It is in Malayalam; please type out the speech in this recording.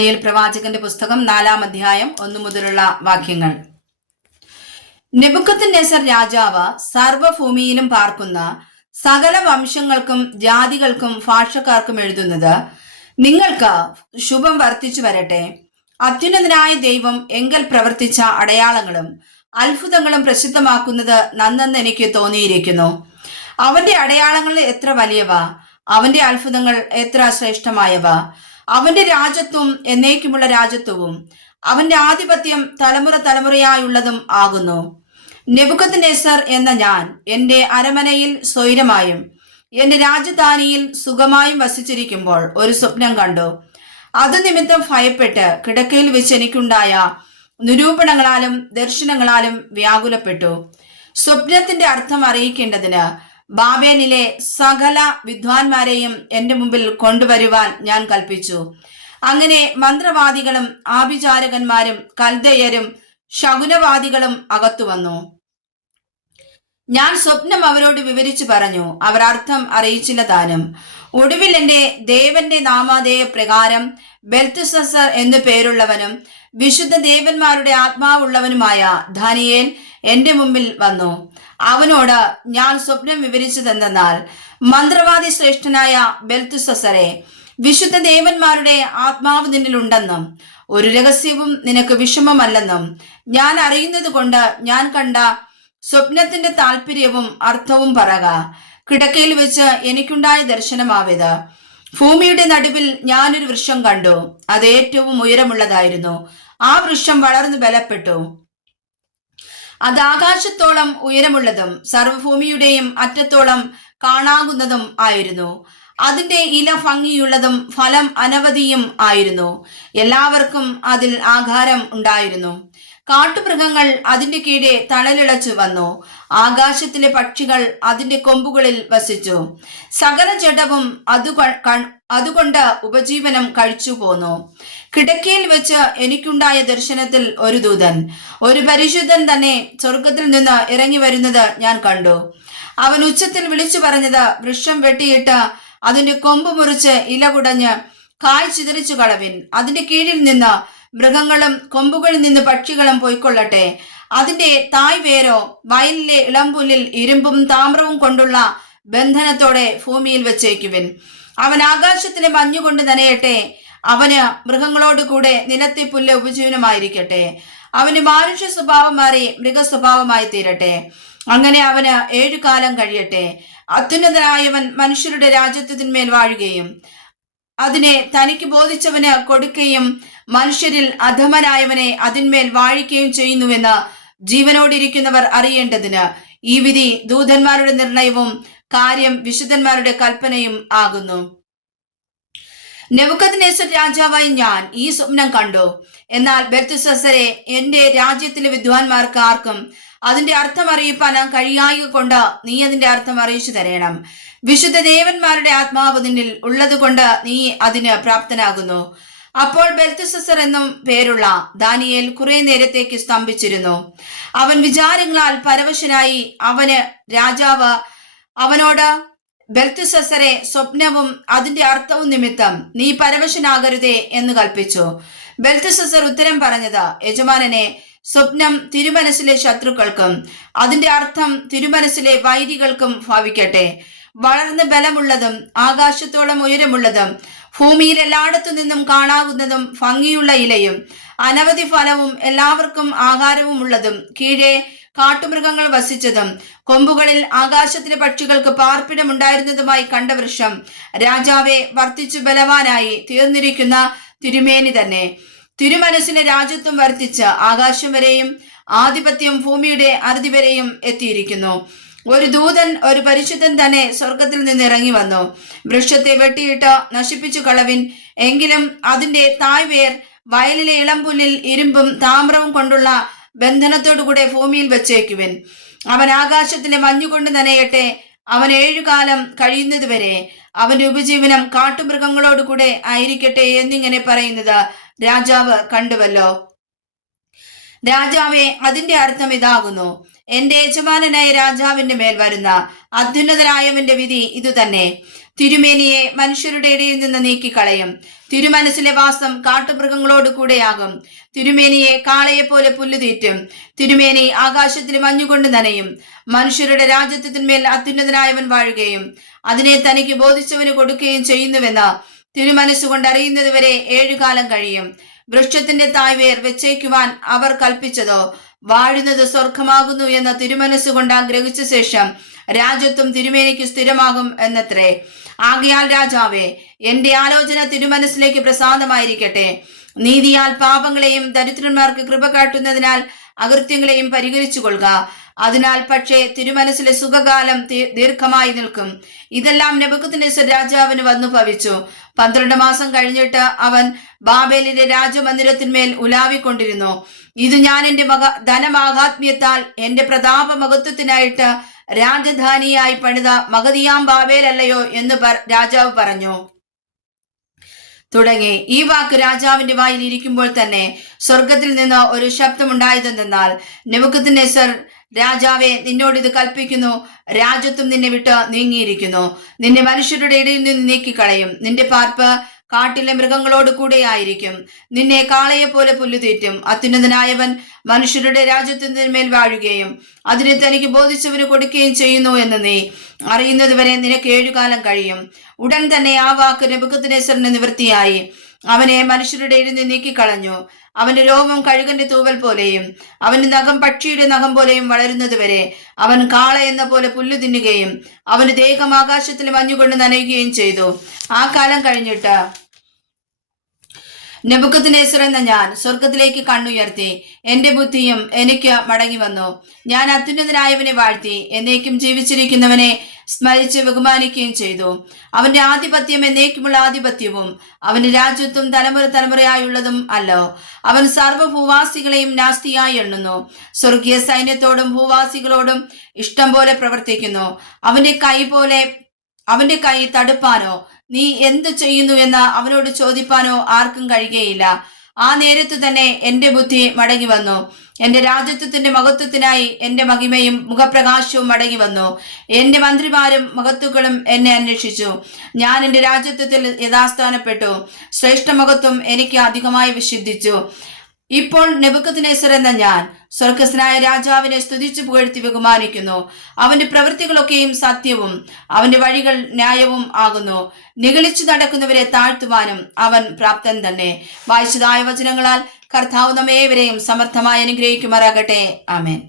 ദാനിയേൽ പ്രവാചകന്റെ പുസ്തകം 4-ാം അധ്യായം 1 മുതലുള്ള വാക്യങ്ങൾ. നെബൂഖദ്നേസർ രാജാവ് സർവ്വഭൂമിയിലും പാർക്കുന്ന സകല വംശങ്ങൾക്കും ജാതികൾക്കും ഭാഷക്കാർക്കും എഴുതുന്നത്: നിങ്ങൾക്ക് ശുഭം വർദ്ധിച്ചു വരട്ടെ. അത്യുന്നതനായ ദൈവം എങ്കൽ പ്രവർത്തിച്ച അടയാളങ്ങളും അത്ഭുതങ്ങളും പ്രസിദ്ധമാക്കുന്നത് നന്നെന്ന് എനിക്ക് തോന്നിയിരിക്കുന്നു. അവന്റെ അടയാളങ്ങൾ എത്ര വലിയവ, അവന്റെ അത്ഭുതങ്ങൾ എത്ര ശ്രേഷ്ഠമായവ. അവന്റെ രാജത്വം എന്നേക്കുമുള്ള രാജത്വവും അവന്റെ ആധിപത്യം തലമുറ തലമുറയായുള്ളതും ആകുന്നു. നെബൂഖദ്നേസർ എന്ന ഞാൻ എന്റെ അരമനയിൽ സ്വൈരമായും എന്റെ രാജധാനിയിൽ സുഖമായും വസിച്ചിരിക്കുമ്പോൾ ഒരു സ്വപ്നം കണ്ടു. അത് നിമിത്തം ഭയപ്പെട്ട് കിടക്കയിൽ വെച്ച് എനിക്കുണ്ടായ നിരൂപണങ്ങളാലും ദർശനങ്ങളാലും വ്യാകുലപ്പെട്ടു. സ്വപ്നത്തിന്റെ അർത്ഥം അറിയിക്കേണ്ടതിന് ബാബേലിലെ സകല വിദ്വാൻമാരെയും എന്റെ മുമ്പിൽ കൊണ്ടുവരുവാൻ ഞാൻ കൽപ്പിച്ചു. അങ്ങനെ മന്ത്രവാദികളും ആഭിചാരകന്മാരും കൽദയരും ശകുനവാദികളും അകത്തു വന്നു. ഞാൻ സ്വപ്നം അവരോട് വിവരിച്ചു പറഞ്ഞു. അവർ അർത്ഥം അറിയിച്ചില്ല താനും. ഒടുവിൽ എന്റെ ദേവന്റെ നാമധേയ പ്രകാരം ബെൽത്ത്ശസ്സർ എന്നു പേരുള്ളവനും വിശുദ്ധ ദേവന്മാരുടെ ആത്മാവുള്ളവനുമായ ദാനിയേൽ എന്റെ മുമ്പിൽ വന്നു. അവനോട് ഞാൻ സ്വപ്നം വിവരിച്ചതെന്തെന്നാൽ: മന്ത്രവാദി ശ്രേഷ്ഠനായ ബെൽത്ത്ശസ്സരെ, വിശുദ്ധ ദേവന്മാരുടെ ആത്മാവ് നിന്നിലുണ്ടെന്നും ഒരു രഹസ്യവും നിനക്ക് വിഷമമല്ലെന്നും ഞാൻ അറിയുന്നത് കൊണ്ട് ഞാൻ കണ്ട സ്വപ്നത്തിന്റെ താല്പര്യവും അർത്ഥവും പറക. കിടക്കയിൽ വെച്ച് എനിക്കുണ്ടായ ദർശനമാവിത്: ഭൂമിയുടെ നടുവിൽ ഞാനൊരു വൃക്ഷം കണ്ടു. അത് ഏറ്റവും ഉയരമുള്ളതായിരുന്നു. ആ വൃക്ഷം വളർന്നു ബലപ്പെട്ടു. അത് ആകാശത്തോളം ഉയരമുള്ളതും സർവ്വഭൂമിയുടെയും അറ്റത്തോളം കാണാകുന്നതും ആയിരുന്നു. അതിന്റെ ഇല ഭംഗിയുള്ളതും ഫലം അനവധിയും ആയിരുന്നു. എല്ലാവർക്കും അതിൽ ആഹാരം ഉണ്ടായിരുന്നു. കാട്ടുമൃഗങ്ങൾ അതിന്റെ കീഴെ തണലിളച്ചു വന്നു. ആകാശത്തിലെ പക്ഷികൾ അതിന്റെ കൊമ്പുകളിൽ വസിച്ചു. സകല ജഡവും അതുകൊണ്ട് ഉപജീവനം കഴിച്ചു പോന്നു. കിടക്കയിൽ വെച്ച് എനിക്കുണ്ടായ ദർശനത്തിൽ ഒരു ദൂതൻ, ഒരു പരിശുദ്ധൻ തന്നെ സ്വർഗത്തിൽ നിന്ന് ഇറങ്ങി വരുന്നത് ഞാൻ കണ്ടു. അവൻ ഉച്ചത്തിൽ വിളിച്ചു പറഞ്ഞത്: വൃക്ഷം വെട്ടിയിട്ട് അതിന്റെ കൊമ്പ് മുറിച്ച് ഇല കുടഞ്ഞ് കായ് ചിതറിച്ചു കളവിൻ. അതിന്റെ കീഴിൽ നിന്ന് മൃഗങ്ങളും കൊമ്പുകളിൽ നിന്ന് പക്ഷികളും പോയിക്കൊള്ളട്ടെ. അതിന്റെ തായ് വേരോ വയലിലെ ഇളമ്പുല്ലിൽ ഇരുമ്പും താമ്രവും കൊണ്ടുള്ള ബന്ധനത്തോടെ ഭൂമിയിൽ വെച്ചേക്കുവിൻ. അവൻ ആകാശത്തിലെ മഞ്ഞുകൊണ്ട് നനയട്ടെ. അവന് മൃഗങ്ങളോട് കൂടെ നിലത്തെ പുല്ല് ഉപജീവനമായിരിക്കട്ടെ. അവന് മാനുഷ്യ സ്വഭാവം മാറി മൃഗസ്വഭാവമായി തീരട്ടെ. അങ്ങനെ അവന് 7 കാലം കഴിയട്ടെ. അത്യുന്നതനായവൻ മനുഷ്യരുടെ രാജ്യത്വത്തിന്മേൽ വാഴുകയും അതിനെ തനിക്ക് ബോധിച്ചവന് കൊടുക്കുകയും മനുഷ്യരിൽ അധമനായവനെ അതിന്മേൽ വാഴിക്കുകയും ചെയ്യുന്നുവെന്ന് ജീവനോടിരിക്കുന്നവർ അറിയേണ്ടതിന് ഈ വിധി ദൂതന്മാരുടെ നിർണയവും കാര്യം വിശുദ്ധന്മാരുടെ കൽപ്പനയും ആകുന്നു. നെബൂഖദ്നേസർ രാജാവായി ഞാൻ ഈ സ്വപ്നം കണ്ടു. എന്നാൽ ബെൽത്ത്ശസ്സരെ, എന്റെ രാജ്യത്തിലെ വിദ്വാൻമാർക്ക് ആർക്കും അതിന്റെ അർത്ഥം അറിയിപ്പാൻ കഴിയായക കൊണ്ട് നീ അതിന്റെ അർത്ഥം അറിയിച്ചു തരണം. വിശുദ്ധ ദേവന്മാരുടെ ആത്മാവ് നിന്നിൽ ഉള്ളത് കൊണ്ട് നീ അതിന് പ്രാപ്തനാകുന്നു. അപ്പോൾ ബെൽത്ത്ശസ്സർ എന്നും പേരുള്ള ദാനിയേൽ കുറെ നേരത്തേക്ക് സ്തംഭിച്ചിരുന്നു. അവൻ വിചാരങ്ങളാൽ പരവശനായി. രാജാവ് അവനോട്: ബെൽത്ത്ശസ്സരെ, സ്വപ്നവും അതിന്റെ അർത്ഥവും നിമിത്തം നീ പരവശനാകരുതേ എന്ന് കൽപ്പിച്ചു. ബെൽത്ത്ശസ്സർ ഉത്തരം പറഞ്ഞത്: യജമാനനെ, സ്വപ്നം തിരുമനസ്സിലെ ശത്രുക്കൾക്കും അതിന്റെ അർത്ഥം തിരുമനസ്സിലെ വൈരികൾക്കും ഭാവിക്കട്ടെ. വളർന്ന് ബലമുള്ളതും ആകാശത്തോളം ഉയരമുള്ളതും ഭൂമിയിൽ എല്ലായിടത്തു നിന്നും കാണാകുന്നതും ഭംഗിയുള്ള ഇലയും അനവധി ഫലവും എല്ലാവർക്കും ആഹാരവും ഉള്ളതും കീഴെ കാട്ടുമൃഗങ്ങൾ വസിച്ചതും കൊമ്പുകളിൽ ആകാശത്തിലെ പക്ഷികൾക്ക് പാർപ്പിടമുണ്ടായിരുന്നതുമായി കണ്ട വൃക്ഷം രാജാവെ വർദ്ധിച്ചു ബലവാനായി തീർന്നിരിക്കുന്ന തിരുമേനി തന്നെ. തിരുമനസ്സിലെ രാജ്യത്വം വർദ്ധിച്ച് ആകാശം വരെയും ആധിപത്യം ഭൂമിയുടെ അറുതി വരെയും എത്തിയിരിക്കുന്നു. ഒരു ദൂതൻ, ഒരു പരിശുദ്ധൻ തന്നെ സ്വർഗത്തിൽ നിന്ന് ഇറങ്ങി വന്നു. വൃക്ഷത്തെ വെട്ടിയിട്ട് നശിപ്പിച്ചു കളവിൻ. എങ്കിലും അതിന്റെ തായ് വേർ വയലിലെ ഇളമ്പുല്ലിൽ ഇരുമ്പും താമ്രവും കൊണ്ടുള്ള ബന്ധനത്തോടുകൂടെ ഭൂമിയിൽ വെച്ചേക്കുവിൻ. അവൻ ആകാശത്തിലെ മഞ്ഞുകൊണ്ട് നനയട്ടെ. അവൻ 7 കാലം കഴിയുന്നത് വരെ അവന്റെ ഉപജീവനം കാട്ടുമൃഗങ്ങളോടുകൂടെ ആയിരിക്കട്ടെ എന്നിങ്ങനെ പറയുന്നത് രാജാവ് കണ്ടുവല്ലോ. രാജാവേ, അതിന്റെ അർത്ഥം ഇതാകുന്നു: എന്റെ യജമാനനായ രാജാവിന്റെ മേൽ വരുന്ന അത്യുന്നതനായവന്റെ വിധി ഇതുതന്നെ. തിരുമേനിയെ മനുഷ്യരുടെ ഇടയിൽ നിന്ന് നീക്കിക്കളയും. തിരുമനസ്സിലെ വാസം കാട്ടുമൃഗങ്ങളോട് കൂടെയാകും. തിരുമേനിയെ കാളയെ പോലെ പുല്ലുതീറ്റും. തിരുമേനി ആകാശത്തിൽ മഞ്ഞുകൊണ്ട് നനയും. മനുഷ്യരുടെ രാജ്യത്വത്തിന്മേൽ അത്യുന്നതനായവൻ വാഴുകയും അതിനെ തനിക്ക് ബോധിച്ചവന് കൊടുക്കുകയും ചെയ്യുന്നുവെന്ന് തിരുമനസ്സുകൊണ്ട് അറിയുന്നത് വരെ 7 കാലം കഴിയും. വൃക്ഷത്തിന്റെ തായ്വേർ വെച്ചേക്കുവാൻ അവർ കൽപ്പിച്ചതോ വാഴുന്നത് സ്വർഗമാകുന്നു എന്ന് തിരുമനസ്സുകൊണ്ട് ഗ്രഹിച്ച ശേഷം രാജ്യത്വം തിരുമേനിക്ക് സ്ഥിരമാകും എന്നത്രേ. ആകയാൽ രാജാവേ, എന്റെ ആലോചന തിരുമനസ്സിലേക്ക് പ്രസാദമായിരിക്കട്ടെ. നീതിയാൽ പാപങ്ങളെയും ദരിദ്രന്മാർക്ക് കൃപ കാട്ടുന്നതിനാൽ അകൃത്യങ്ങളെയും പരിഹരിച്ചു കൊള്ളുക. അതിനാൽ പക്ഷേ തിരുമനസ്സിലെ സുഖകാലം ദീർഘമായി നിൽക്കും. ഇതെല്ലാം നെബൂഖദ്നേസർ രാജാവിന് വന്നു ഭവിച്ചു. 12 മാസം കഴിഞ്ഞിട്ട് അവൻ ബാബേലിലെ രാജമന്ദിരത്തിന്മേൽ ഉലാവിക്കൊണ്ടിരുന്നു. ഇത് ഞാൻ എന്റെ ധനമാഹാത്മ്യത്താൽ എന്റെ പ്രതാപ മഹത്വത്തിനായിട്ട് രാജധാനിയായി പണിത മഗതിയാം ബാബേലല്ലയോ എന്ന് രാജാവ് പറഞ്ഞു തുടങ്ങി. ഈ വാക്ക് രാജാവിന്റെ വായിൽ ഇരിക്കുമ്പോൾ തന്നെ സ്വർഗത്തിൽ നിന്ന് ഒരു ശബ്ദമുണ്ടായതെന്നാൽ, നെബൂഖദ്നേസർ രാജാവെ, നിന്നോട് ഇത് കൽപ്പിക്കുന്നു, രാജ്യത്വം നിന്നെ വിട്ട് നീങ്ങിയിരിക്കുന്നു. നിന്നെ മനുഷ്യരുടെ ഇടയിൽ നിന്ന് നീക്കിക്കളയും. നിന്റെ പാർപ്പ് കാട്ടിലെ മൃഗങ്ങളോട് കൂടെ ആയിരിക്കും. നിന്നെ കാളയെ പോലെ പുല്ലുതീറ്റും. അത്യുന്നതനായവൻ മനുഷ്യരുടെ രാജ്യത്തിന്മേൽ വാഴുകയും അതിനെ തനിക്ക് ബോധിച്ചവന് കൊടുക്കുകയും ചെയ്യുന്നു എന്ന് നീ അറിയുന്നത് വരെ നിനക്ക് 7 കാലം കഴിയും. ഉടൻ തന്നെ ആ വാക്ക് നെബൂഖദ്നേസറിന് നിവൃത്തിയായി. അവനെ മനുഷ്യരുടെ ഇടയിൽ നിന്ന് നീക്കിക്കളഞ്ഞു. അവന്റെ രോമം കഴുകന്റെ തൂവൽ പോലെയും അവന്റെ നഖം പക്ഷിയുടെ നഖം പോലെയും വളരുന്നത് വരെ അവൻ കാള എന്ന പോലെ പുല്ലു തിന്നുകയും അവന്റെ ദേഹം ആകാശത്തിൽ മഞ്ഞുകൊണ്ട് നനയുകയും ചെയ്തു. ആ കാലം കഴിഞ്ഞിട്ട് നെബൂഖദ്നേസർ എന്ന ഞാൻ സ്വർഗത്തിലേക്ക് കണ്ണുയർത്തി. എന്റെ ബുദ്ധിയും എനിക്ക് മടങ്ങി വന്നു. ഞാൻ അത്യുന്നതനായവനെ വാഴ്ത്തി എന്നേക്കും ജീവിച്ചിരിക്കുന്നവനെ സ്മരിച്ച് ബഹുമാനിക്കുകയും ചെയ്തു. അവന്റെ ആധിപത്യം എന്നേക്കുമുള്ള ആധിപത്യവും അവന്റെ രാജ്യത്വം തലമുറ തലമുറയായുള്ളതും അല്ലോ. അവൻ സർവ്വഭൂവാസികളെയും നാസ്തിയായി എണ്ണുന്നു. സ്വർഗീയ സൈന്യത്തോടും ഭൂവാസികളോടും ഇഷ്ടം പോലെ പ്രവർത്തിക്കുന്നു. അവന്റെ കൈ തടുപ്പാനോ നീ എന്ത് ചെയ്യുന്നു എന്ന് അവനോട് ചോദിപ്പാനോ ആർക്കും കഴിയുകയില്ല. ആ നേരത്തു തന്നെ എന്റെ ബുദ്ധി മടങ്ങി വന്നു. എന്റെ രാജ്യത്വത്തിന്റെ മഹത്വത്തിനായി എന്റെ മഹിമയും മുഖപ്രകാശവും മടങ്ങി വന്നു. എന്റെ മന്ത്രിമാരും മഹത്തുക്കളും എന്നെ അന്വേഷിച്ചു. ഞാൻ എന്റെ രാജ്യത്വത്തിൽ യഥാസ്ഥാനപ്പെട്ടു. ശ്രേഷ്ഠ മഹത്വം എനിക്ക് അധികമായി വിശുദ്ധിച്ചു. ഇപ്പോൾ നെബൂഖദ്നേസർ എന്ന ഞാൻ സ്വർഗസ്ഥനായ രാജാവിനെ സ്തുതിച്ചു പുകഴ്ത്തി ബഹുമാനിക്കുന്നു. അവന്റെ പ്രവൃത്തികളൊക്കെയും സത്യവും അവന്റെ വഴികൾ ന്യായവും ആകുന്നു. നിഗളിച്ചു നടക്കുന്നവരെ താഴ്ത്തുവാനും അവൻ പ്രാപ്തൻ തന്നെ. വായിച്ചതായ വചനങ്ങളാൽ കർത്താവ് നമ്മേവരെയും സമർത്ഥമായി അനുഗ്രഹിക്കുമാറാകട്ടെ. ആമേൻ.